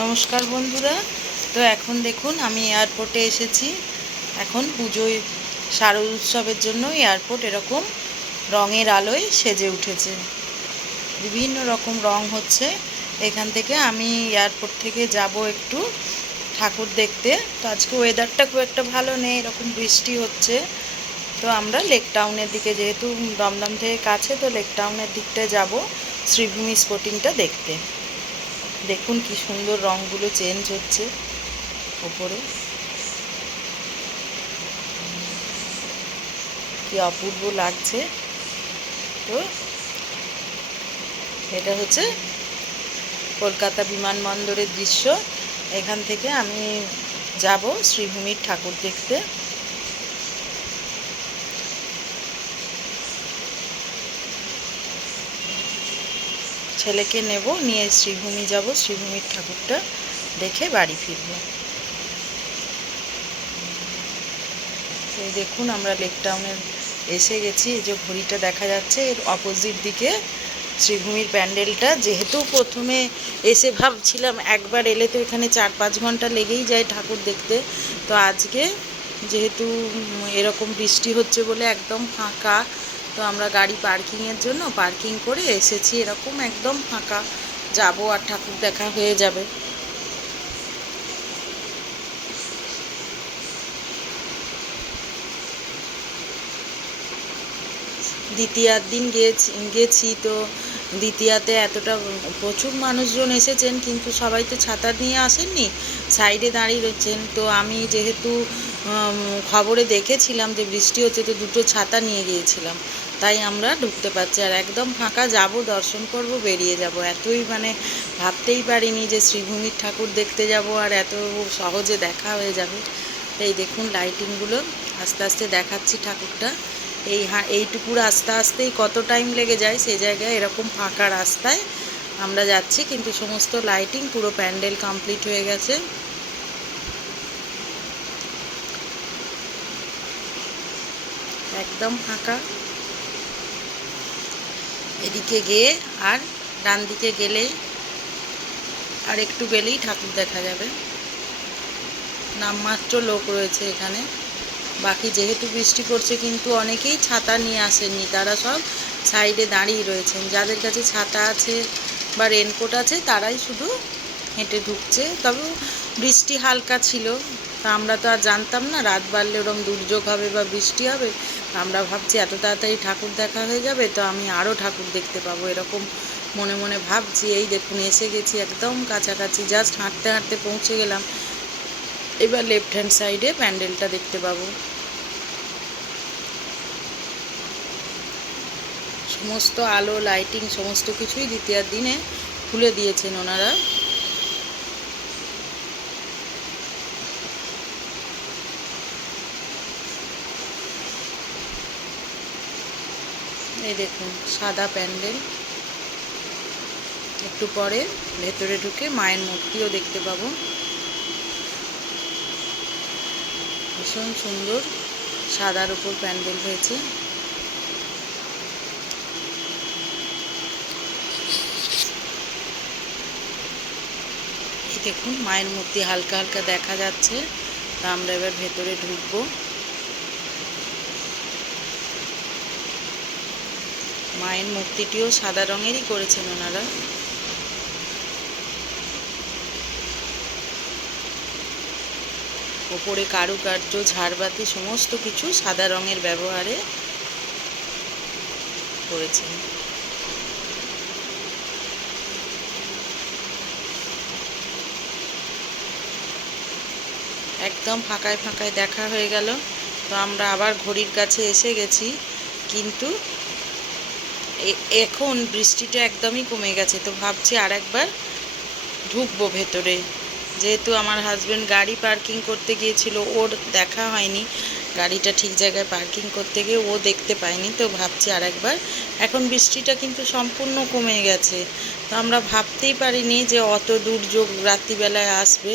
নমস্কার বন্ধুরা। তো এখন দেখুন আমি এয়ারপোর্টে এসেছি। এখন পুজোয় শারদ উৎসবের জন্য এয়ারপোর্ট এরকম রঙের আলোয় সেজে উঠেছে, বিভিন্ন রকম রং হচ্ছে। এখান থেকে আমি এয়ারপোর্ট থেকে যাব একটু ঠাকুর দেখতে। তো আজকে ওয়েদারটা খুব একটা ভালো নেই, এরকম বৃষ্টি হচ্ছে। তো আমরা লেক টাউনের দিকে, যেহেতু দমদম থেকে কাছে, তো লেক টাউনের দিকটায় যাব শ্রীভূমি স্পোর্টিংটা দেখতে। দেখুন কি সুন্দর রঙগুলো চেঞ্জ হচ্ছে ওপরে, কি অপূর্ব লাগছে। তো এটা হচ্ছে কলকাতা বিমানবন্দরের দৃশ্য। এখান থেকে আমি যাব শ্রীভূমির ঠাকুর দেখতে। ছেলেকে নেব, নিয়ে শ্রীভূমি যাব, শ্রীভূমির ঠাকুরটা দেখে বাড়ি ফিরব। এই দেখুন আমরা লেক টাউনের এসে গেছি। এই যে ঘড়িটা দেখা যাচ্ছে, এর অপোজিট দিকে শ্রীভূমির প্যান্ডেলটা। যেহেতু প্রথমে এসে ভাবছিলাম একবার এলে তো এখানে 4-5 ঘন্টা লেগেই যায় ঠাকুর দেখতে, তো আজকে যেহেতু এরকম বৃষ্টি হচ্ছে বলে একদম ফাঁকা। তো আমরা গাড়ি পার্কিংয়ের জন্য পার্কিং করে এসেছি, এরকম একদম ফাঁকা। যাব আর ঠাকুর দেখা হয়ে যাবে। দ্বিতীয়ার দিন গেছি তো দ্বিতীয়াতে এতটা প্রচুর মানুষজন এসেছেন, কিন্তু সবাই তো ছাতা নিয়ে আসেননি, সাইডে দাঁড়িয়ে রয়েছেন। তো আমি যেহেতু খবরে দেখেছিলাম যে বৃষ্টি হচ্ছে, তো দুটো ছাতা নিয়ে গিয়েছিলাম, তাই আমরা ঢুকতে পারছি। আর একদম ফাঁকা, যাব দর্শন করব, বেরিয়ে যাব। এতই ভাবতেই পারিনি যে শ্রীভূমির ঠাকুর দেখতে যাব আর এত সহজে দেখা হয়ে যাবে। এই দেখুন লাইটিংগুলো আস্তে আস্তে দেখাচ্ছি ঠাকুরটা। এইটুকু রাস্তা আসতেই কত টাইম লেগে যায়, সেই জায়গায় এরকম ফাঁকা রাস্তায় আমরা যাচ্ছি, কিন্তু সমস্ত লাইটিং, পুরো প্যান্ডেল কমপ্লিট হয়ে গেছে। একদম ফাঁকা। এদিকে গিয়ে আর ডান দিকে গেলেই, আর একটু গেলেই ঠাকুর দেখা যাবে। নামমাত্র লোক রয়েছে এখানে। বাকি যেহেতু বৃষ্টি পড়ছে, কিন্তু অনেকেই ছাতা নিয়ে আসেননি, তারা সব সাইডে দাঁড়িয়ে রয়েছেন। যাদের কাছে ছাতা আছে বা রেনকোট আছে তারাই শুধু হেঁটে ঢুকছে। তবে বৃষ্টি হালকা ছিল, তা আমরা তো আর জানতাম না রাত বাড়লে ওরকম দুর্যোগ হবে বা বৃষ্টি হবে। আমরা ভাবছি এত তাড়াতাড়ি ঠাকুর দেখা হয়ে যাবে, তো আমি আরও ঠাকুর দেখতে পাবো, এরকম মনে মনে ভাবছি। এই দেখুন এসে গেছি একদম কাছাকাছি, জাস্ট হাঁটতে হাঁটতে পৌঁছে গেলাম। এবার লেফট হ্যান্ড সাইডে প্যান্ডেলটা দেখতে পাবো। সমস্ত আলো লাইটিং সমস্ত কিছুই দ্বিতীয়ার দিনে খুলে দিয়েছেন ওনারা। এই দেখুন সাদা প্যান্ডেল। একটু পরে ভেতরে ঢুকে মায়ের মূর্তিও দেখতে পাবো। ভীষণ সুন্দর সাদার উপর প্যান্ডেল হয়েছে। এই দেখুন মায়ের মূর্তি হালকা হালকা দেখা যাচ্ছে। তা আমরা এবার ভেতরে ঢুকবো। মায়ের মূর্তিটিও সাদা রঙেরই করেছেন ওনারা। ওপরে কারুকার্য, ঝাড়বাতি সমস্ত কিছু সাদা রঙের ব্যবহারে করেছেন। একদম ফাঁকায় ফাঁকায় দেখা হয়ে গেল। তো আমরা আবার ঘড়ির কাছে এসে গেছি, কিন্তু এখন বৃষ্টিটা একদমই কমে গেছে। তো ভাবছি আর একবার ঢুকবো ভেতরে। যেহেতু আমার হাজব্যান্ড গাড়ি পার্কিং করতে গিয়েছিল, ওর দেখা হয়নি, গাড়িটা ঠিক জায়গায় পার্কিং করতে গিয়ে ও দেখতে পায়নি। তো ভাবছি আর একবার, এখন বৃষ্টিটা কিন্তু সম্পূর্ণ কমে গেছে। তো আমরা ভাবতেই পারিনি যে অত দুর্যোগ রাত্রিবেলায় আসবে।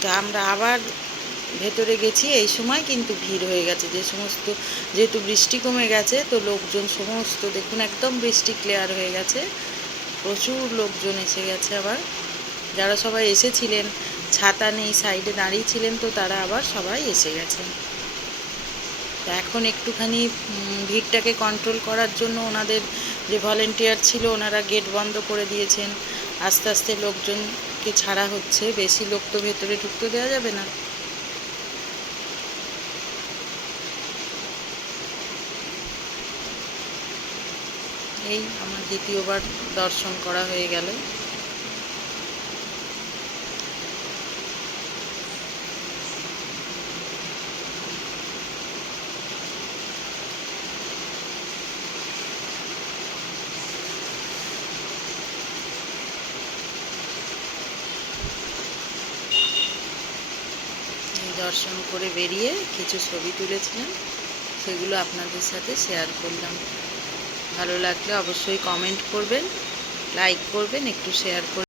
তো আমরা আবার ভেতরে গেছি, এই সময় কিন্তু ভিড় হয়ে গেছে। যেহেতু বৃষ্টি কমে গেছে, তো লোকজন সমস্ত দেখুন একদম বৃষ্টি ক্লিয়ার হয়ে গেছে, প্রচুর লোকজন এসে গেছে আবার। যারা সবাই এসেছিলেন, ছাতা নেই সাইডে দাঁড়িয়ে ছিলেন, তো তারা আবার সবাই এসে গেছেন। তো এখন একটুখানি ভিড়টাকে কন্ট্রোল করার জন্য ওনাদের যে ভলেন্টিয়ার ছিল ওনারা গেট বন্ধ করে দিয়েছেন। আস্তে আস্তে লোকজনকে ছাড়া হচ্ছে, বেশি লোক তো ভেতরে ঢুকতে দেওয়া যাবে না। এই আমার দ্বিতীয়বার দর্শন করা হয়ে গেল। দর্শন করে বেরিয়ে কিছু ছবি তুলেছিলাম, সেগুলো আপনাদের সাথে শেয়ার করলাম। ভালো লাগলে অবশ্যই কমেন্ট করবেন, লাইক করবেন, একটু শেয়ার করবেন।